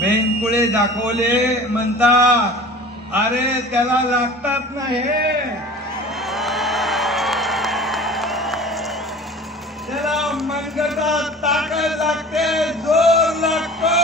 बेनकुळे दाखवले म्हणतात, अरे त्याला लागतात ना हे, त्याला मनगटात ताकद लागते, जोर लागतो.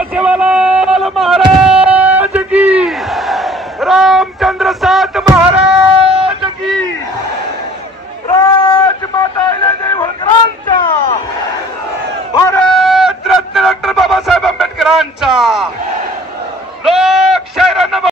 छत्रपती सेवालाल महाराज की, रामचंद्र सात महाराज की, राजमाता अहिल्यादेवी होळकरांचा, भारत रत्न डॉक्टर बाबासाहेब आंबेडकरांचा, लोकशाहीरांना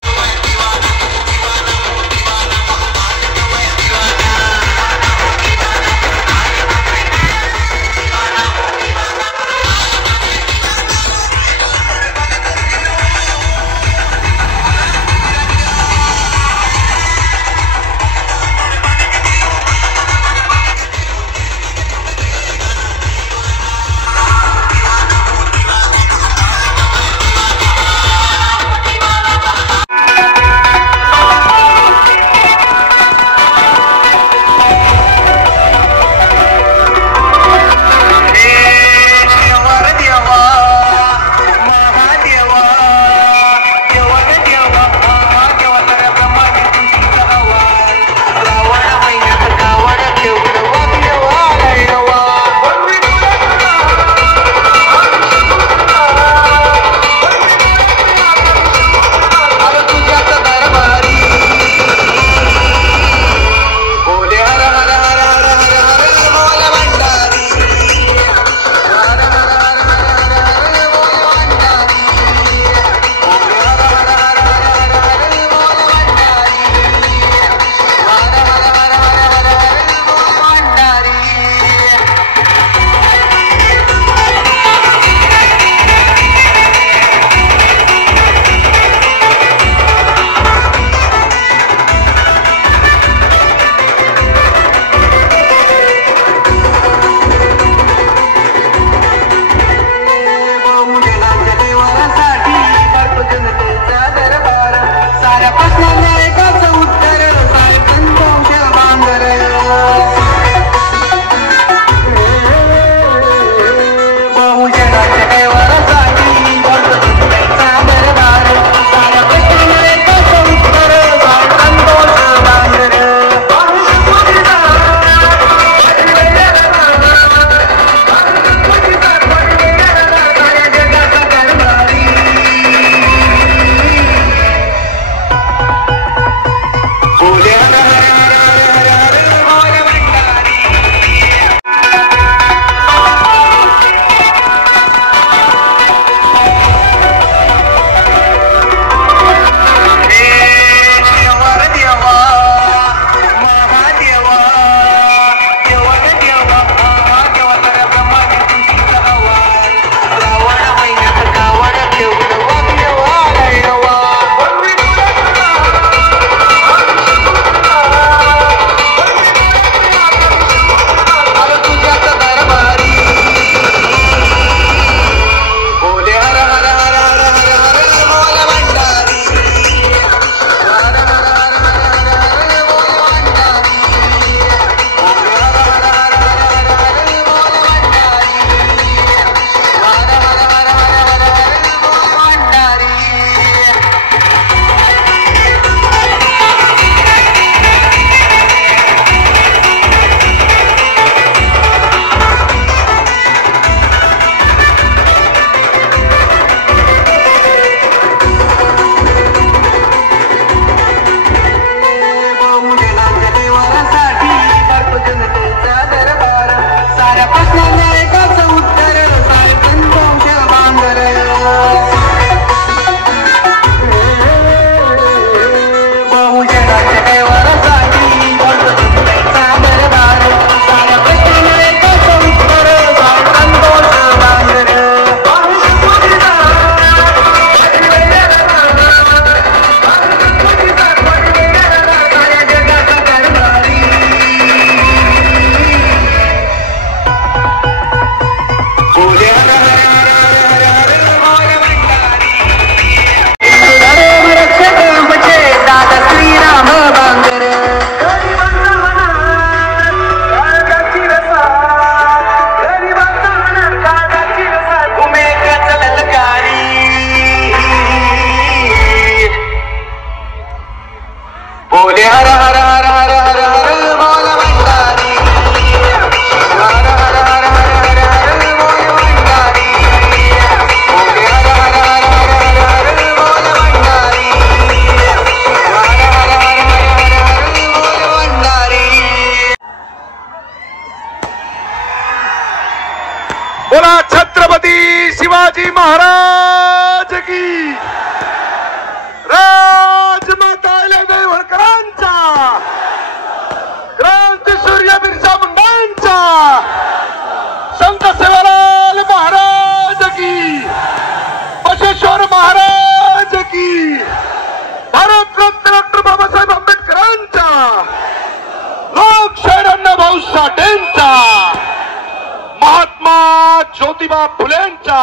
ज्योतिबा फुलेंचा,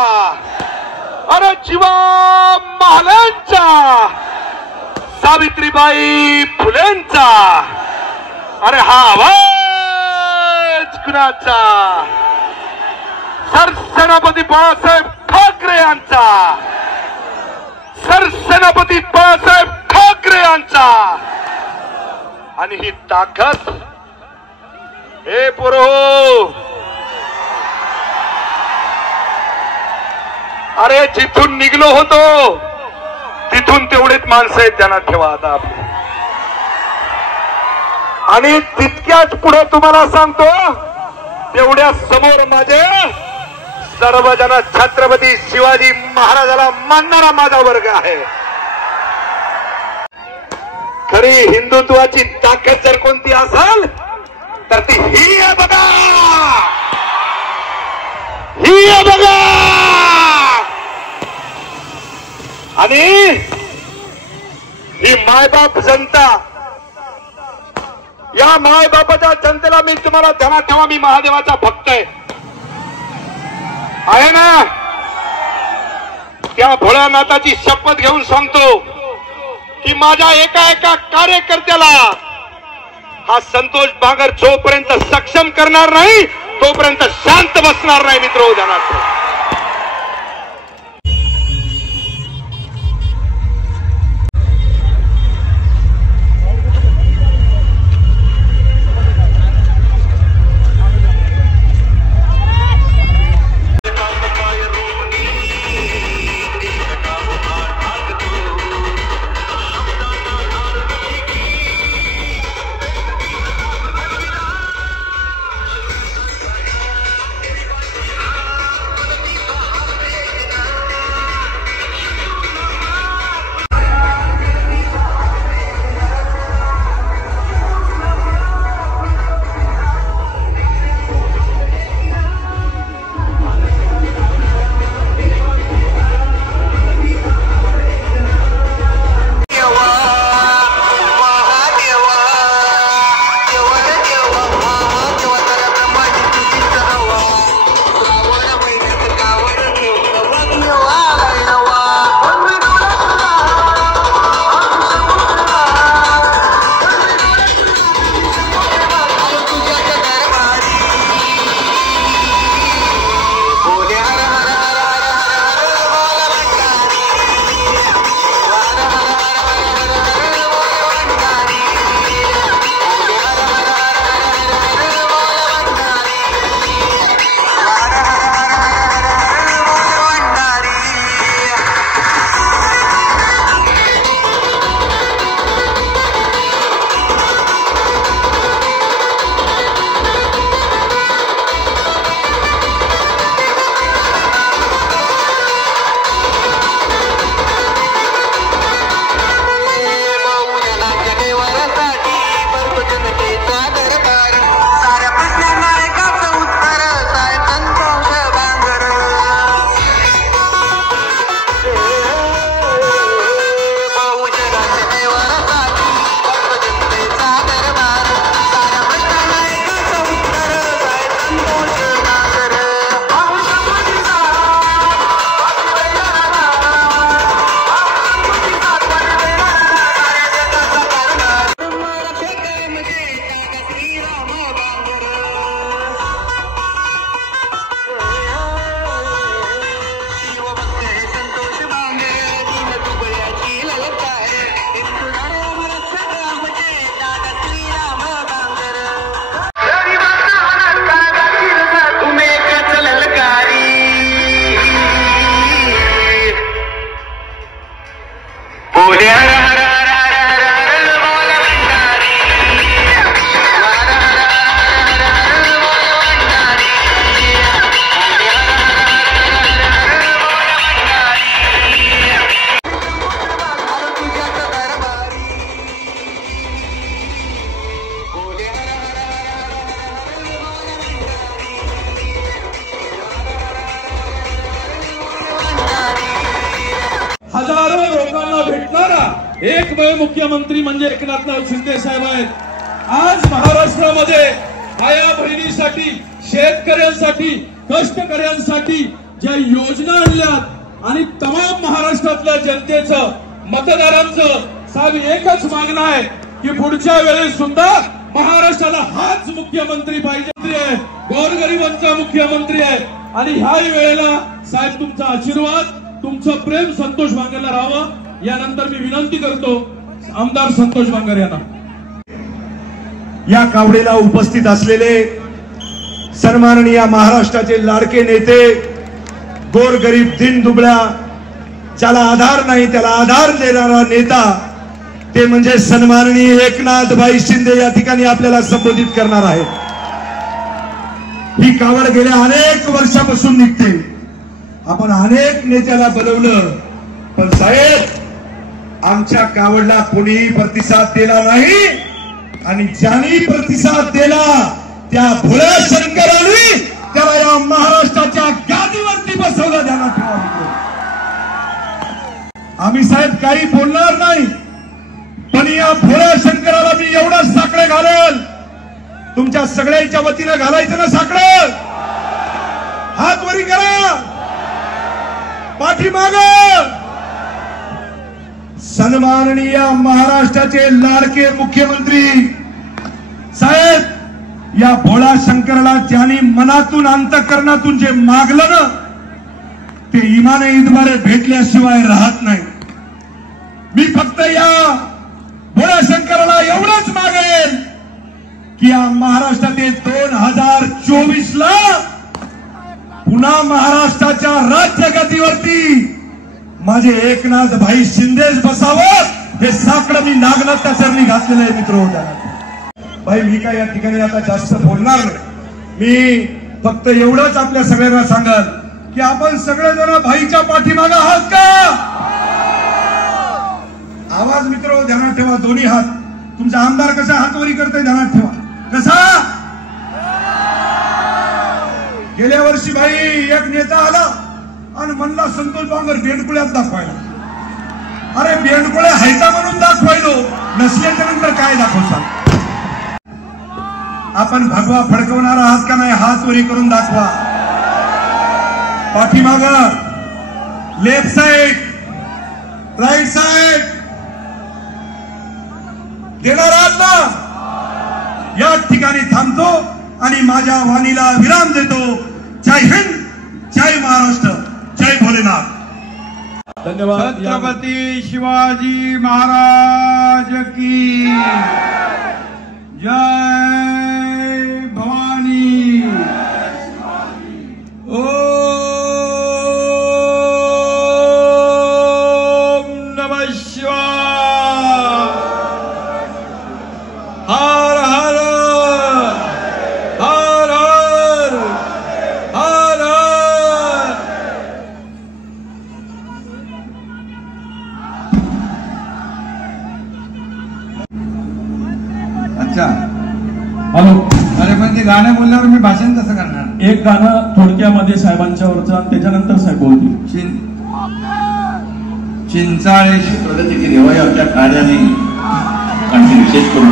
अरे जीवा महालेंचा, सावित्रीबाई फुलेंचा, अरे हा आवाज कुणाचा? सरसेनापती बाळासाहेब ठाकरे यांचा, सरसेनापती बाळासाहेब ठाकरे यांचा. आणि ही ताकद, हे पोरो, अरे जिथून निघलो होतो तिथून तेवढेच माणसं आहेत, त्यांना ठेवा आता आपली. आणि तितक्याच पुढे तुम्हाला सांगतो, तेवढ्या समोर माझे सर्वजण छत्रपती शिवाजी महाराजाला मानणारा माझा वर्ग आहे. खरी हिंदुत्वाची ताकद जर कोणती असेल तर ती ही आहे बघा, ही आहे बघा. आणि ही मायबाप जनता, या मायबापाच्या जनतेला मी तुम्हाला ध्यानात ठेवा, मी महादेवाचा भक्त आहे ना. त्या भोळ्यानाथाची शपथ घेऊन सांगतो की माझ्या एका एका कार्यकर्त्याला हा संतोष बांगर जोपर्यंत सक्षम करणार नाही तोपर्यंत शांत बसणार नाही. मित्र, ध्यानात ठेवा. एकमेव मुख्यमंत्री म्हणजे एकनाथराव शिंदे साहेब आहेत. आज महाराष्ट्रामध्ये आया बहिणीसाठी, शेतकऱ्यांसाठी कष्टकऱ्यांसाठी ज्या योजना आणल्यात आणि तमाम महाराष्ट्रातल्या जनतेचं मतदारांचं साहेब एकच मागणं आहे की पुढच्या वेळेस सुद्धा महाराष्ट्राला हाच मुख्यमंत्री पाहिजे आहे, गोरगरिबांचा मुख्यमंत्री आहे। आणि ह्याही वेळेला साहेब तुमचा आशीर्वाद तुमचं प्रेम संतोष बांगरला राहावं। यानंतर मी विनंती करतो आमदार संतोष बांगर यांना। या कावडीला उपस्थित असलेले सन्माननीय महाराष्ट्राचे लाडके नेते, गोरगरीब दिन दुबळा ज्याला आधार नाही त्याला आधार देणारा नेता ते म्हणजे सन्माननीय एकनाथभाई शिंदे या ठिकाणी आपल्याला संबोधित करणार आहेत। ही कावड गेल्या अनेक वर्षापासून निघते, आपण अनेक नेत्याला बोलवलं पण साहेब आमच्या कावडला कोणीही प्रतिसाद दिला नाही आणि ज्यांनी प्रतिसाद दिला त्या भोळ्या शंकरांनी त्याला या महाराष्ट्राच्या गादीवरती बसवलं। ध्यानात ठेवा मित्र, आम्ही साहेब काही बोलणार नाही पण या भोळ्या शंकराला मी एवढंच साकडे घालेल, तुमच्या सगळ्यांच्या वतीनं घालायचं ना साकडं, हात वरी करा, पाठीमाग सन्माननीय महाराष्ट्राचे लाडके मुख्यमंत्री साहेब या भोळा शंकराला ज्यांनी मनातून अंतःकरणातून जे मागलं ना ते इमाने इतबारे भेटल्याशिवाय राहत नाही। मी फक्त या भोळा शंकराला एवढंच मागेन की या महाराष्ट्रातील 2024 ला पुन्हा महाराष्ट्राच्या राज्यगतीवरती माझे एकनाथभाई शिंदेच बसावं, हे साकडं मी नागनाथच्या चरणी घातलेलं आहे मित्र होता। भाई मी काय या ठिकाणी आता जास्त बोलणार नाही, मी फक्त एवढंच आपल्या सगळ्यांना सांगाल की आपण सगळेजण भाईच्या पाठीमागे आहात का? आवाज मित्र ध्यानात ठेवा, दोन्ही हात। तुमचा आमदार कसा हातवरी करतोय ध्यानात ठेवा, कसा? गेल्या वर्षी भाई एक नेता आला आणि म्हणला संतोष बांगर बेंडकुळ्यात दाखवायला। अरे बेंडकुळे हायता म्हणून दाखवायलो, नसल्याच्या नंतर काय दाखवता? आपण भगवा फडकवणार आहात का नाही? हात वरी करून दाखवा। पाठीमाग लेफ्ट साइड राइट साइड देणार आहात ना? या ठिकाणी थांबतो आणि माझ्या वाणीला विराम देतो। जय हिंद, जय महाराष्ट्र, जय भोलेनाथ। धन्यवाद। छत्रपती शिवाजी महाराज की जय भवानी। ओम नमः शिवाय। हर हर हर हर हर हर। अच्छा, हॅलो, अरे पण ते गाणं बोलल्यावर मी भाषण कसं करणार? एक गाणं थोडक्यामध्ये साहेबांच्यावरचं आणि त्याच्यानंतर साहेब बोलतील। चिंचाळेशी प्रगतीची देवाच्या कार्याने आणखी विशेष करून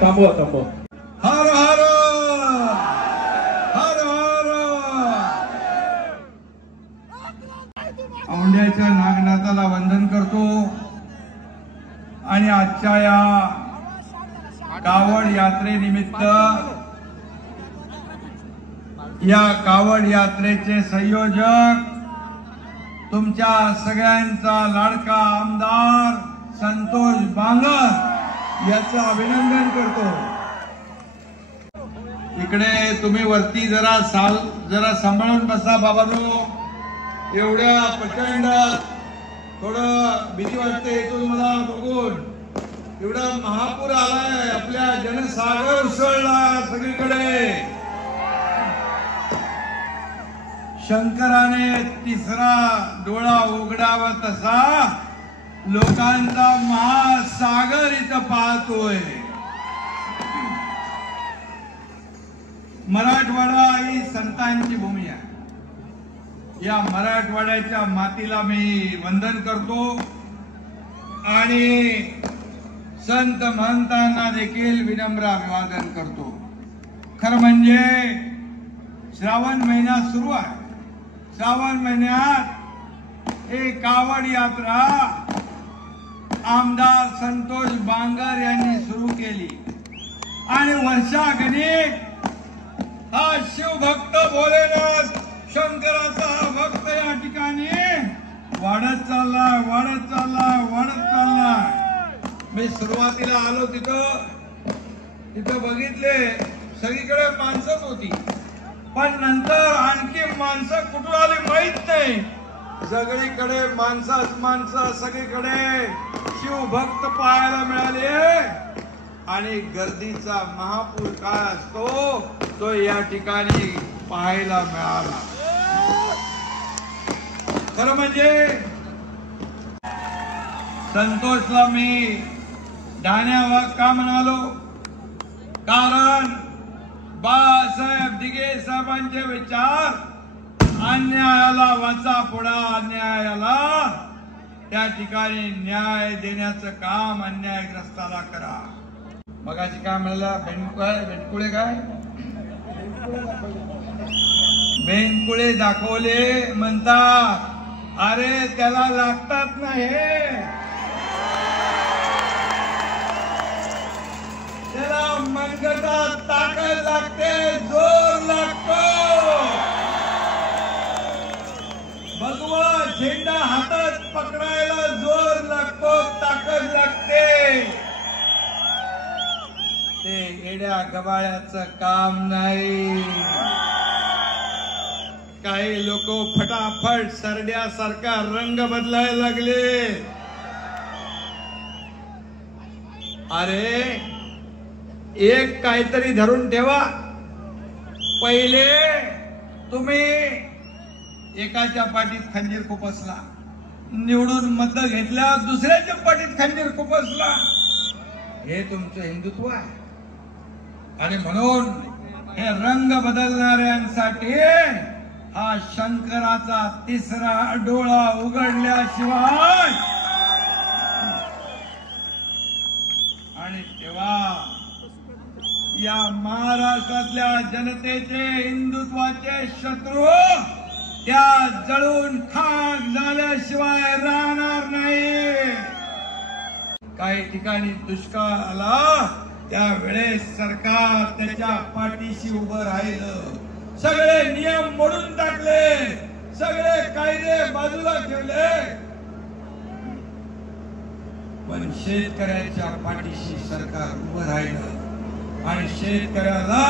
थांबवा थांबवा। हर हर हर हर। औंढ्याच्या नागनाथाला वंदन करतो आणि आजच्या या कावड यात्रेनिमित्त या कावड यात्रेचे संयोजक तुमच्या सगळ्यांचा लाडका आमदार संतोष बांगर याचं अभिनंदन करतो। इकडे तुम्ही वरती जरा सांभाळून बसा बाबांनो. एवढ्या प्रचंड थोडं भीती वाटते इथून मला बघून. एवढा महापूर आलाय, आपल्या जनसागर उसळला सगळीकडे. शंकराने तिसरा डोळा उघडावा तसा लोकांचा महासागर इथं पाहतोय. मराठवाडा ही संतांची भूमी आहे. या मराठवाड्याच्या मातीला मी वंदन करतो आणि संत महंतांना देखील विनम्र अभिवादन करतो. खरं म्हणजे श्रावण महिना सुरू आहे. श्रावण महिन्यात एक कावड यात्रा आमदार संतोष बांगर यांनी सुरू केली आणि वर्षागणिक हा शिवभक्त भोलेनाथ शंकराचा भक्त या ठिकाणी वाढत चाललाय. मी सुरुवातीला आलो तिथं बघितले सगळीकडे माणसंच होती, पण नंतर आणखी माणसं कुठून आली माहित नाही. सगळीकडे माणसं सगळीकडे शिवभक्त पाहायला मिळाले आणि गर्दीचा महापूर काय असतो तो या ठिकाणी पाहायला मिळाला. खरं म्हणजे संतोषला मी धान्यावा का म्हणालो, कारण बाळासाहेब दिघे साहेबांचे विचार अन्यायाला वाचा फोडा, अन्यायाला त्या ठिकाणी न्याय देण्याचं काम अन्यायग्रस्ताला करा. मगाशी काय म्हणला बेनकुळे दाखवले म्हणतात. अरे त्याला लागतात ना हे, त्याला मनगटात ताकद लागते, जोर लागतो. भगवा झेंडा हातात पकडायला जोर लागतो, ताकद लागते. ते येड्या गबाळ्याचं काम नाही. काही लोक फटाफट सरड्यासारखा रंग बदलायला लागले. अरे एक काहीतरी धरून ठेवा. पहिले तुम्ही एकाच्या पाठीत खंजीर खुपसला, निवडून मत घेतल्या दुसऱ्याच्या पाठीत खंजीर खुपसला. हे तुमचं हिंदुत्व आहे. आणि म्हणून हे रंग बदलणाऱ्यांसाठी हा शंकराचा तिसरा डोळा उघडल्याशिवाय आणि तेव्हा या महाराष्ट्रातल्या जनतेचे हिंदुत्वाचे शत्रू त्या जळून खाक झाल्याशिवाय राहणार नाही. काही ठिकाणी दुष्काळ आला त्यावेळेस सरकार त्याच्या पाठीशी उभं राहिलं. सगळे नियम मोडून टाकले, सगळे कायदे बाजूला ठेवले, पण शेतकऱ्याच्या पाठीशी सरकार उभं राहिलं आणि शेतकऱ्याला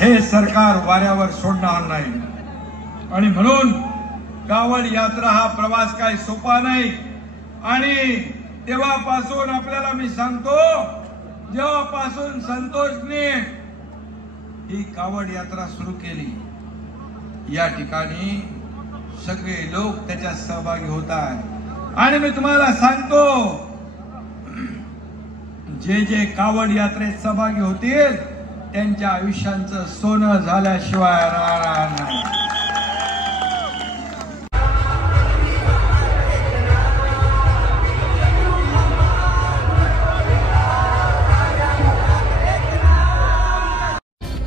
हे सरकार वाऱ्यावर सोडणार नाही. आणि म्हणून कावड यात्रा हा प्रवास काही सोपा नाही. आणि तेव्हापासून आपल्याला मी सांगतो, जेव्हापासून संतोषने ही कावड यात्रा सुरू केली, या ठिकाणी सगळे लोक त्याच्यात सहभागी होत आहेत. आणि मी तुम्हाला सांगतो, जे जे कावड यात्रेत सहभागी होतील त्यांच्या आयुष्यांचं सोनं झाल्याशिवाय राहणार नाही.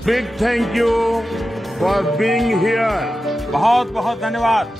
Big thank you for being here. बहुत बहुत धन्यवाद.